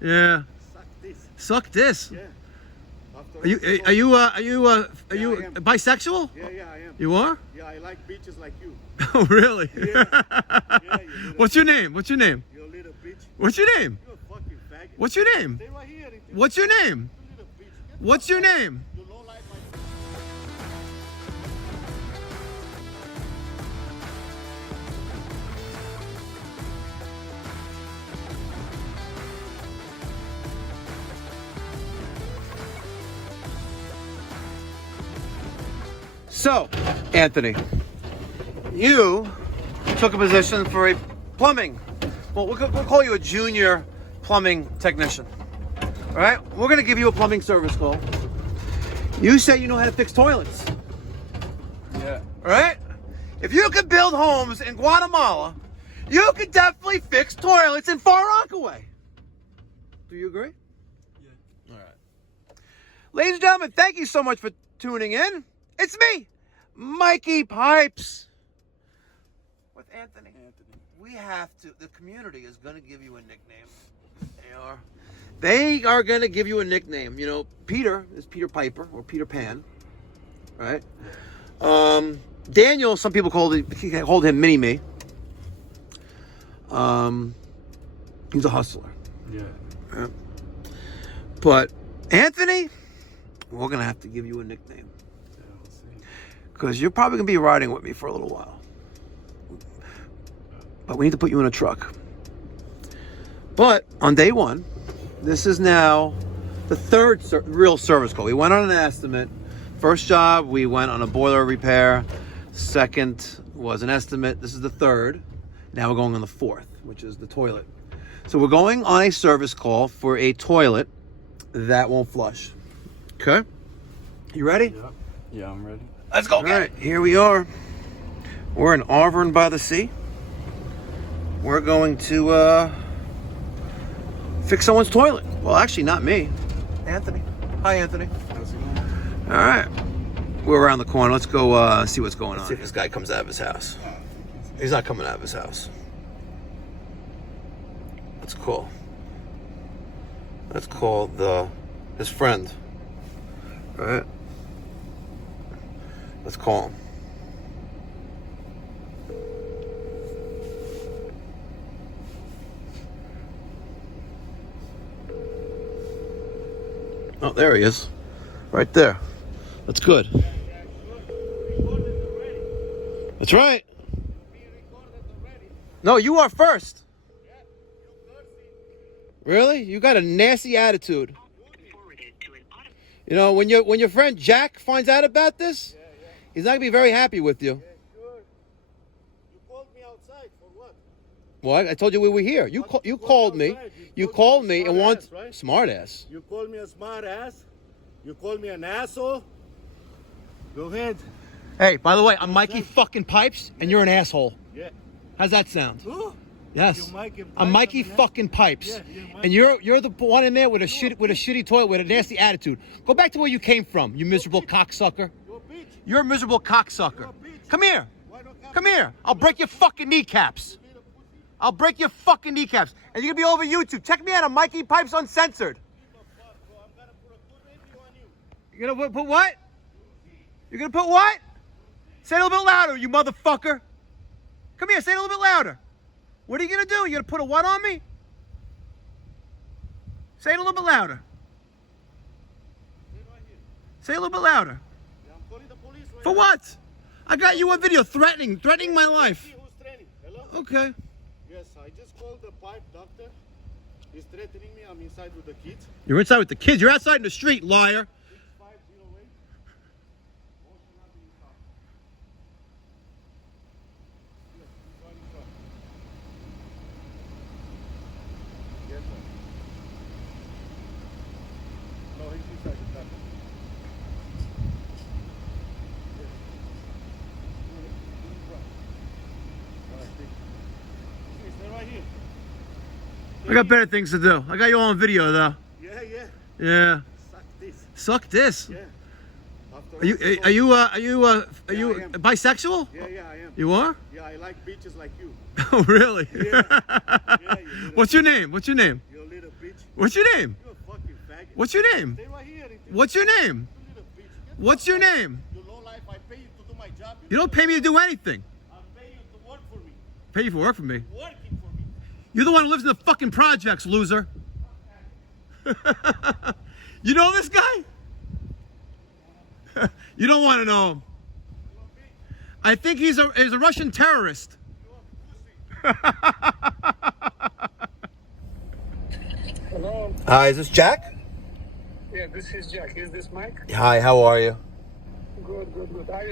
Yeah. Suck this. Suck this. Yeah. Are you bisexual? Yeah, I am. You are? Yeah, I like bitches like you. Oh, really? Yeah. Yeah, What's your name? What's your name? You little bitch. What's your name? You a fucking faggot. What's your name? Stay right here. What's your name? You little bitch. What's your name? You low life like. So, Anthony, you took a position for a plumbing. Well, we'll call you a junior plumbing technician. All right? We're going to give you a plumbing service call. You say you know how to fix toilets. Yeah. All right? If you could build homes in Guatemala, you could definitely fix toilets in Far Rockaway. Do you agree? Yeah. All right. Ladies and gentlemen, thank you so much for tuning in. It's me, Mikey Pipes. With Anthony. We have to, the community is going to give you a nickname. They are going to give you a nickname. You know, Peter is Peter Piper or Peter Pan, right? Daniel, some people called him Mini-Me. He's a hustler. Yeah. But Anthony, we're going to have to give you a nickname. Because you're probably going to be riding with me for a little while. But we need to put you in a truck. But on day one, this is now the third real service call. We went on an estimate. First job, we went on a boiler repair. Second was an estimate. This is the third. Now we're going on the fourth, which is the toilet. So we're going on a service call for a toilet that won't flush. Okay? You ready? Yeah. Yeah, I'm ready. Let's go. All right, here we are. We're in Auburn by the Sea. We're going to fix someone's toilet. Well, actually, not me. Anthony. Hi, Anthony. How's it going? All right. We're around the corner. Let's go see what's going on. See if this guy comes out of his house. He's not coming out of his house. Let's call. Let's call his friend. All right. Let's call him. Oh, there he is. Right there. That's good. That's right. No, you are first. Really? You got a nasty attitude. You know, when your friend Jack finds out about this, he's not gonna be very happy with you. Yeah, sure. You called me outside for what? Well, I told you we were here. You called me. You called me and want right? smart ass. You called me a smart ass. You called me an asshole. Go ahead. Hey, by the way, I'm Mikey fucking Pipes, and you're an asshole. Yeah. How's that sound? Who? Yes. You're Mikey Pipes, I'm Mikey I'm an fucking Pipes. Yeah, you're Mikey. And you're the one in there with a shitty toilet with a nasty attitude. Go back to where you came from, you miserable cocksucker. You're a bitch. You're a miserable cocksucker. You're a bitch. Come here. Why don't come Come here. I'll break your fucking kneecaps. You little pussy? I'll break your fucking kneecaps. And you're gonna be over YouTube. Check me out on Mikey Pipes Uncensored. Give a fuck, bro. I'm gonna put a good review on you. You're gonna put what? You're gonna put what? Say it a little bit louder, you motherfucker. Come here, say it a little bit louder. What are you gonna do? You gonna put a what on me? Say it a little bit louder. Stay right here. Say it a little bit louder. Yeah, I'm calling the police right For now. what? I got you on video threatening my life. See who's threatening. Hello? Okay. Yes, I just called the pipe doctor. He's threatening me. I'm inside with the kids. You're inside with the kids. You're outside in the street, liar. 6508. Ocean Avenue Park. Yes, he's running truck. Yes, sir. No, he's inside the truck. Yes. In the truck. All right, thank you. Okay, stay right here. I got better things to do. I got you all on video, though. Yeah, yeah. Yeah. Suck this. Suck this. Yeah. After Are you Yeah, I am. bisexual? Yeah, I am. You are? Yeah, I like bitches like you. Oh, really? Yeah. Yeah, you little, What's your name? What's your name? you little bitch. What's your name? You're a fucking faggot. What's your name? Stay right here. What's your name? You little bitch. Get What's your name? your low life. I pay you to do my job. You don't pay me to do anything. I pay you to work for me. Pay you for work for me. Working for me. You're the one who lives in the fucking projects, loser. You know this guy? You don't want to know him. I think he's a Russian terrorist. Hello. Hi, is this Jack? Yeah, this is Jack. Is this Mike? Hi, how are you? Good.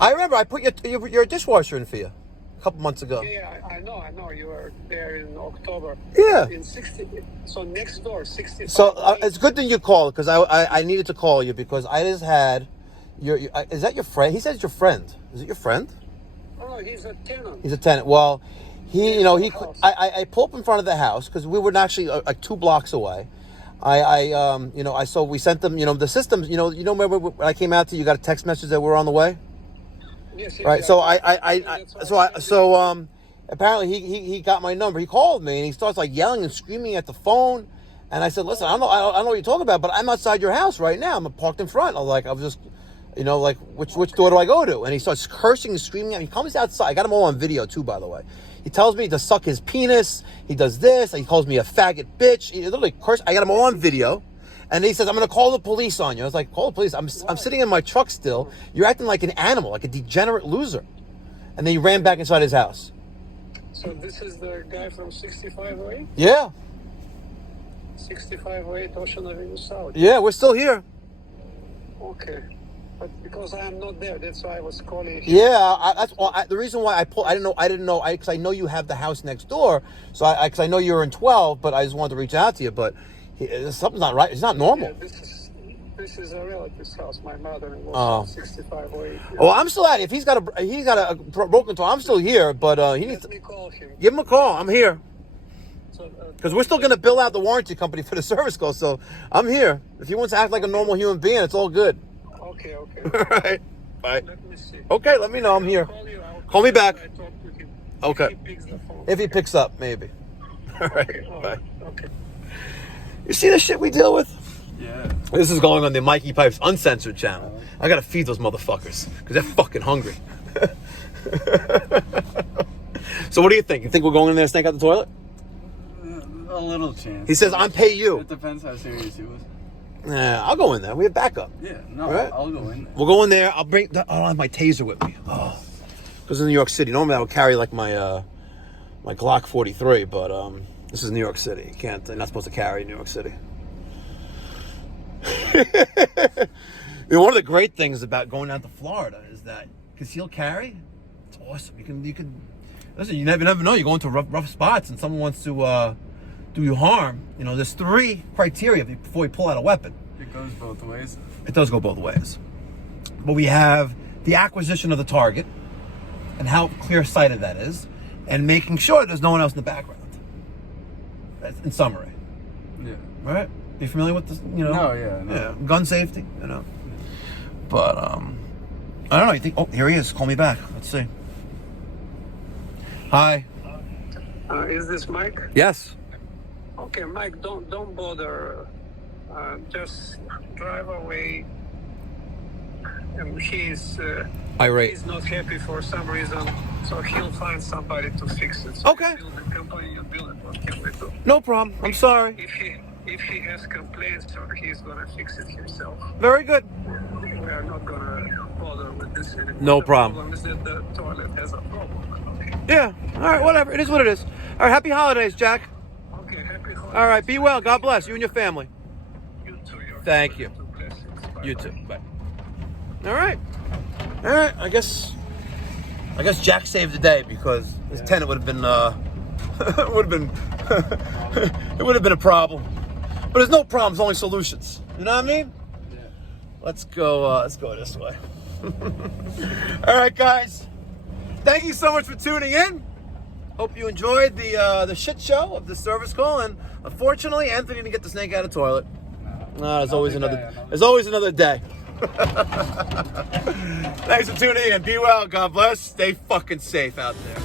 I remember I put your dishwasher in for you a couple months ago. Yeah, I know. You were there in October. Yeah. In 60. So next door, 65. So it's good that you called because I needed to call you because I just had your is that your friend? He says it's your friend. Is it your friend? Oh, he's a tenant. He's a tenant. Well, I pull up in front of the house because we were actually like 2 blocks away. So we sent them, the systems, remember when I came out to you, got a text message that we're on the way? Yes. Right. So apparently he got my number. He called me and he starts like yelling and screaming at the phone. And I said, listen, I don't know what you're talking about, but I'm outside your house right now. I'm parked in front. I was just, which door do I go to? And he starts cursing and screaming at me. He comes outside. I got him all on video too, by the way. He tells me to suck his penis. He does this. He calls me a faggot bitch. He literally cursed. I got him all on video. And he says, I'm going to call the police on you. I was like, call the police. I'm sitting in my truck still. You're acting like an animal, like a degenerate loser. And then he ran back inside his house. So this is the guy from 6508? Yeah. 6508 Ocean Avenue South. Yeah, we're still here. Okay. But because I'm not there, that's why I was calling. Yeah, the reason why I didn't know, because I know you have the house next door, so because I know you're in 12, but I just wanted to reach out to you, but something's not right. It's not normal. Yeah, this is a relative's house. My mother-in-law, 6508. Yeah. Well, I'm still at it. If he's got a broken toe, I'm still here, but he needs Let me call him. give him a call. I'm here. So, Because we're still going to bill out the warranty company for the service call, so I'm here. If he wants to act like a normal human being, it's all good. Okay. All right. Bye. Let me see. Okay, let me know. I'm here. I'll Call me back. I talk to him. Okay. If he picks the phone. If he picks up, maybe. All right. Okay, all Bye. right. Okay. You see the shit we deal with? Yeah. This is going on the Mikey Pipes Uncensored channel. I got to feed those motherfuckers because they're fucking hungry. So what do you think? You think we're going in there to snake out the toilet? A little chance. He says, I'm pay you. It depends how serious he was. Nah, I'll go in there. We have backup. Yeah, no, All right. I'll go in there. We'll go in there. I don't have my taser with me. Oh, because in New York City, normally I would carry like my my Glock 43, but this is New York City. You're not supposed to carry in New York City. One of the great things about going out to Florida is that concealed carry. It's awesome. You can listen. You never know. You go into rough spots and someone wants to do you harm. There's 3 criteria before you pull out a weapon. It goes both ways. It does go both ways. But we have the acquisition of the target and how clear-sighted that is, and making sure there's no one else in the background. That's in summary. Yeah. Right? Are you familiar with this? No, yeah. No. Yeah, gun safety, But, I don't know. You think, oh, here he is. Call me back. Let's see. Hi. Is this Mike? Yes. Okay, Mike, don't bother. Just drive away. And he's Irate. not happy for some reason, so he'll find somebody to fix it. So Okay. you build the company, you build it. What can we do? No problem. I'm sorry. If he has complaints, so he's gonna fix it himself. Very good. We are not gonna bother with this anymore. No The problem. problem is that the toilet has a problem. Okay. Yeah. All right, whatever. It is what it is. All right, happy holidays, Jack. Okay, happy holidays. All right, be well. God bless you and your family. You too. Thank you. Blessings. Bye. You too. Bye. All right. I guess Jack saved the day because his tenant would have been it would have been a problem. But there's no problems, only solutions. You know what I mean? Yeah. Let's go this way. All right, guys. Thank you so much for tuning in. Hope you enjoyed the shit show of the service call, and unfortunately, Anthony didn't get the snake out of the toilet. There's always another day. Thanks for tuning in. Be well. God bless. Stay fucking safe out there.